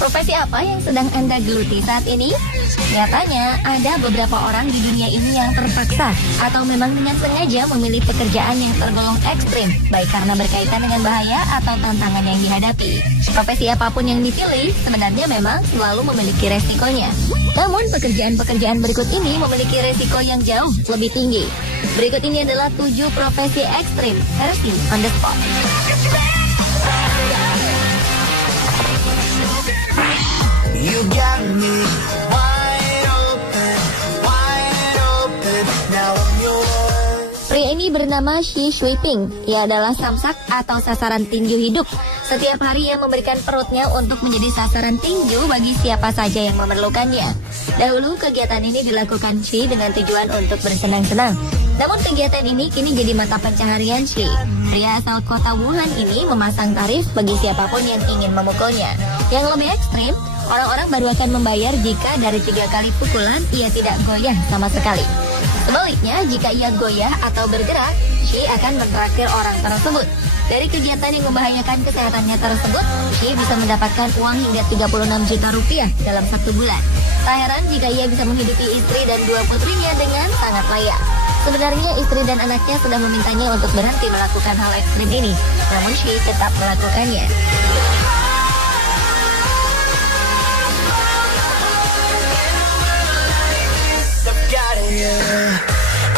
Profesi apa yang sedang Anda geluti saat ini? Nyatanya, ada beberapa orang di dunia ini yang terpaksa atau memang dengan sengaja memilih pekerjaan yang tergolong ekstrim, baik karena berkaitan dengan bahaya atau tantangan yang dihadapi. Profesi apapun yang dipilih, sebenarnya memang selalu memiliki resikonya. Namun, pekerjaan-pekerjaan berikut ini memiliki resiko yang jauh lebih tinggi. Berikut ini adalah 7 profesi ekstrim versi on the spot. You got me wide open, now I'm yours. Pria ini bernama Shi Shuiping. Ia adalah samsak atau sasaran tinju hidup. Setiap hari ia memberikan perutnya untuk menjadi sasaran tinju bagi siapa saja yang memerlukannya. Dahulu kegiatan ini dilakukan Shi dengan tujuan untuk bersenang-senang. Namun kegiatan ini kini jadi mata pencaharian Shi. Pria asal kota Wuhan ini memasang tarif bagi siapapun yang ingin memukulnya. Yang lebih ekstrim, orang-orang baru akan membayar jika dari 3 kali pukulan ia tidak goyah sama sekali. Sebaliknya, jika ia goyah atau bergerak, Shi akan mentraktir orang tersebut. Dari kegiatan yang membahayakan kesehatannya tersebut, Shi bisa mendapatkan uang hingga 36 juta rupiah dalam 1 bulan. Tak heran jika ia bisa menghidupi istri dan 2 putrinya dengan sangat layak. Sebenarnya istri dan anaknya sudah memintanya untuk berhenti melakukan hal ekstrim ini, namun Shi tetap melakukannya.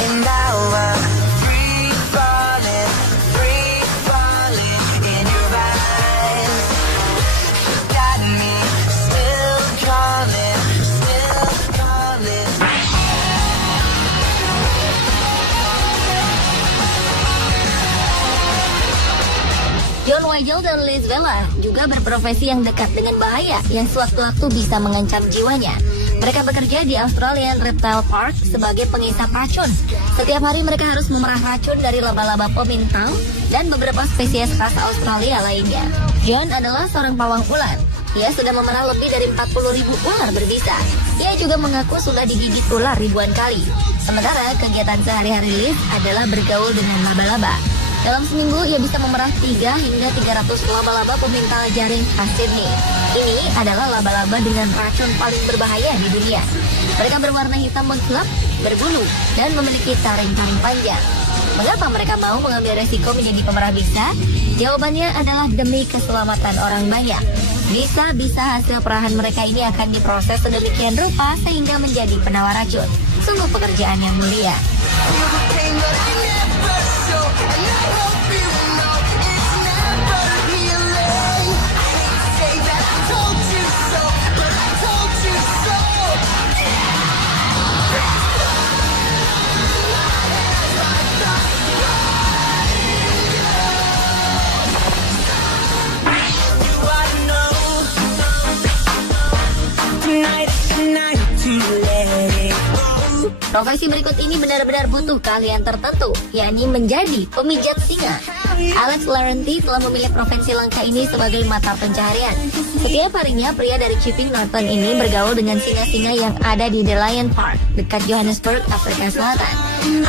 And now I'm free falling in your eyes. Got me still calling. John Weigel dan Liz Vela juga berprofesi yang dekat dengan bahaya yang sewaktu-waktu bisa mengancam jiwanya. Mereka bekerja di Australian Reptile Park sebagai pengisap racun. Setiap hari mereka harus memerah racun dari laba-laba pemintal dan beberapa spesies khas Australia lainnya. John adalah seorang pawang ular. Ia sudah memerah lebih dari 40.000 ular berbisa. Ia juga mengaku sudah digigit ular ribuan kali. Sementara kegiatan sehari-hari Liz adalah bergaul dengan laba-laba. Dalam seminggu, ia bisa memerah 3 hingga 300 laba-laba pemintal jaring khas Sydney. Ini adalah laba-laba dengan racun paling berbahaya di dunia. Mereka berwarna hitam mengkilap, berbulu, dan memiliki taring-taring panjang. Mengapa mereka mau mengambil resiko menjadi pemerah bisa? Jawabannya adalah demi keselamatan orang banyak. Bisa-bisa hasil perahan mereka ini akan diproses sedemikian rupa sehingga menjadi penawar racun. Sungguh pekerjaan yang mulia. Profesi berikut ini benar-benar butuh keahlian tertentu, yakni menjadi pemijat singa. Alex Laurenti telah memilih profesi langka ini sebagai mata pencaharian. Setiap harinya, pria dari Chipping Norton ini bergaul dengan singa-singa yang ada di The Lion Park, dekat Johannesburg, Afrika Selatan.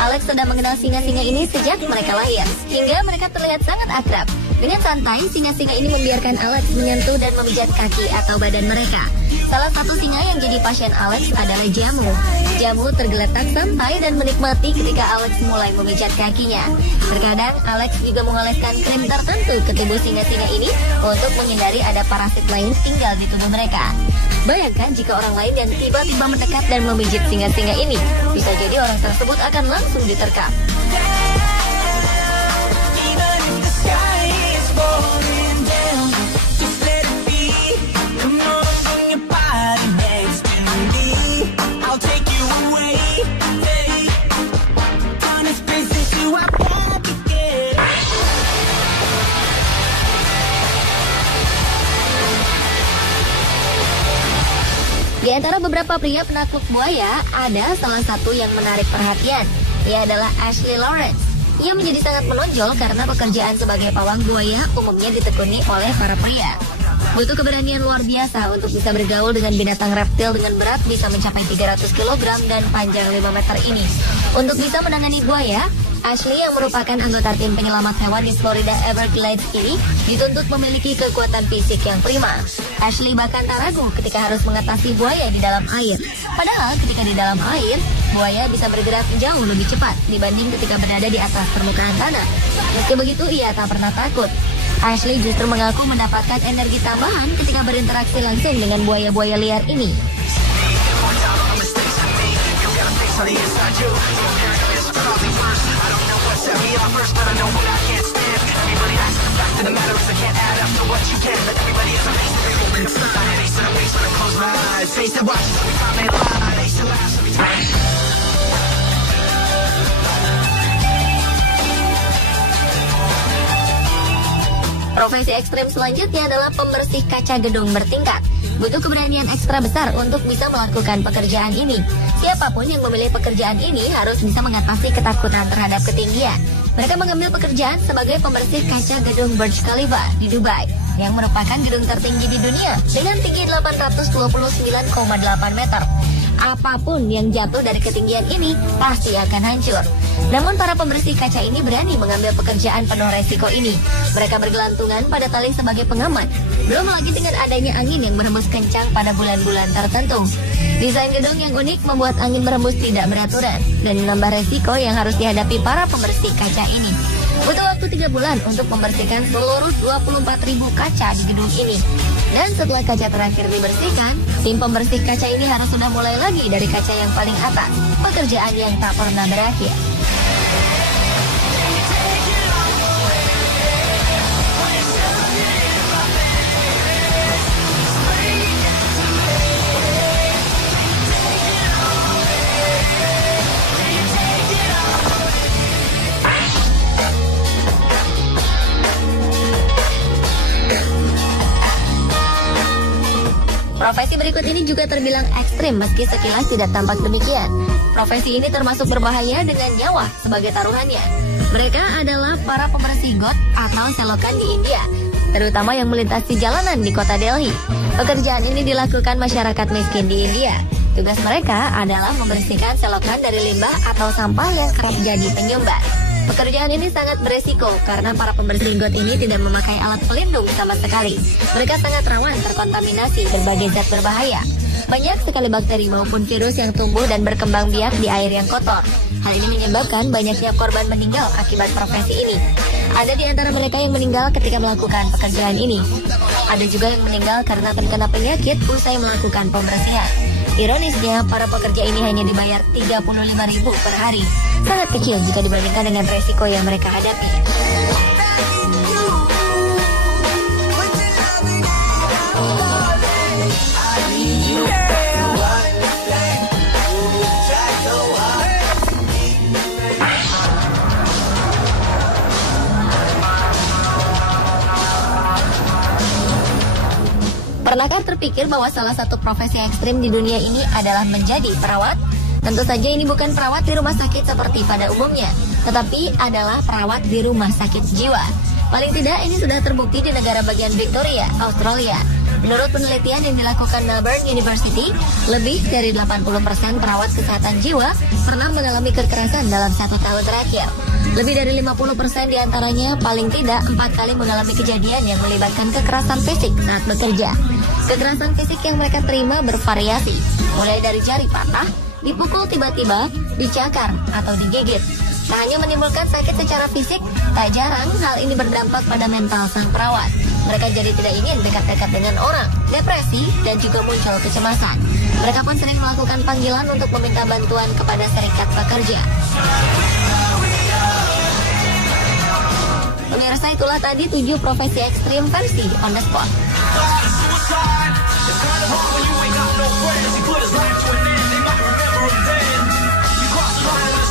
Alex sudah mengenal singa-singa ini sejak mereka lahir, hingga mereka terlihat sangat akrab. Dengan santai, singa-singa ini membiarkan Alex menyentuh dan memijat kaki atau badan mereka. Salah satu singa yang jadi pasien Alex adalah Jamu. Jamu tergeletak santai dan menikmati ketika Alex mulai memijat kakinya. Terkadang Alex juga mengoleskan krim tertentu ke tubuh singa-singa ini untuk menghindari ada parasit lain tinggal di tubuh mereka. Bayangkan jika orang lain yang tiba-tiba mendekat dan memijit singa-singa ini, bisa jadi orang tersebut akan langsung diterkam. Di antara beberapa pria penakluk buaya, ada salah satu yang menarik perhatian. Ia adalah Ashley Lawrence. Ia menjadi sangat menonjol karena pekerjaan sebagai pawang buaya umumnya ditekuni oleh para pria. Butuh keberanian luar biasa untuk bisa bergaul dengan binatang reptil dengan berat bisa mencapai 300 kg dan panjang 5 meter ini. Untuk bisa menangani buaya, Ashley yang merupakan anggota tim penyelamat hewan di Florida Everglades ini dituntut memiliki kekuatan fisik yang prima. Ashley bahkan tak ragu ketika harus mengatasi buaya di dalam air. Padahal ketika di dalam air, buaya bisa bergerak jauh lebih cepat dibanding ketika berada di atas permukaan tanah. Meski begitu, ia tak pernah takut. Ashley justru mengaku mendapatkan energi tambahan ketika berinteraksi langsung dengan buaya-buaya liar ini. Profesi ekstrim selanjutnya adalah pembersih kaca gedung bertingkat. Butuh keberanian ekstra besar untuk bisa melakukan pekerjaan ini. Siapapun yang memilih pekerjaan ini harus bisa mengatasi ketakutan terhadap ketinggian. Mereka mengambil pekerjaan sebagai pembersih kaca gedung Burj Khalifa di Dubai, yang merupakan gedung tertinggi di dunia dengan tinggi 829,8 meter. Apapun yang jatuh dari ketinggian ini pasti akan hancur. Namun para pembersih kaca ini berani mengambil pekerjaan penuh resiko ini. Mereka bergelantungan pada tali sebagai pengaman. Belum lagi dengan adanya angin yang berhembus kencang pada bulan-bulan tertentu. Desain gedung yang unik membuat angin berhembus tidak beraturan dan menambah resiko yang harus dihadapi para pembersih kaca ini. Butuh waktu 3 bulan untuk membersihkan seluruh 24.000 kaca di gedung ini. Dan setelah kaca terakhir dibersihkan, tim pembersih kaca ini harus sudah mulai lagi dari kaca yang paling atas. Pekerjaan yang tak pernah berakhir. Profesi berikut ini juga terbilang ekstrim meski sekilas tidak tampak demikian. Profesi ini termasuk berbahaya dengan nyawa sebagai taruhannya. Mereka adalah para pembersih got atau selokan di India, terutama yang melintasi jalanan di kota Delhi. Pekerjaan ini dilakukan masyarakat miskin di India. Tugas mereka adalah membersihkan selokan dari limbah atau sampah yang kerap jadi penyumbat. Pekerjaan ini sangat beresiko karena para pembersih got ini tidak memakai alat pelindung sama sekali. Mereka sangat rawan terkontaminasi berbagai zat berbahaya. Banyak sekali bakteri maupun virus yang tumbuh dan berkembang biak di air yang kotor. Hal ini menyebabkan banyaknya korban meninggal akibat profesi ini. Ada di antara mereka yang meninggal ketika melakukan pekerjaan ini. Ada juga yang meninggal karena terkena penyakit usai melakukan pembersihan. Ironisnya, para pekerja ini hanya dibayar 35.000 per hari. Sangat kecil jika dibandingkan dengan resiko yang mereka hadapi. Pernahkah terpikir bahwa salah satu profesi ekstrim di dunia ini adalah menjadi perawat? Tentu saja ini bukan perawat di rumah sakit seperti pada umumnya, tetapi adalah perawat di rumah sakit jiwa. Paling tidak ini sudah terbukti di negara bagian Victoria, Australia. Menurut penelitian yang dilakukan Melbourne University, lebih dari 80% perawat kesehatan jiwa pernah mengalami kekerasan dalam 1 tahun terakhir. Lebih dari 50% diantaranya paling tidak 4 kali mengalami kejadian yang melibatkan kekerasan fisik saat bekerja. Kekerasan fisik yang mereka terima bervariasi, mulai dari jari patah, dipukul tiba-tiba, dicakar, atau digigit. Tak hanya menimbulkan sakit secara fisik, tak jarang hal ini berdampak pada mental sang perawat. Mereka jadi tidak ingin dekat-dekat dengan orang, depresi, dan juga muncul kecemasan. Mereka pun sering melakukan panggilan untuk meminta bantuan kepada serikat pekerja. Pemirsa, itulah tadi 7 profesi ekstrim versi On The Spot. You ain't got no friends, you put his life to an end. They might remember him then. You cross the line.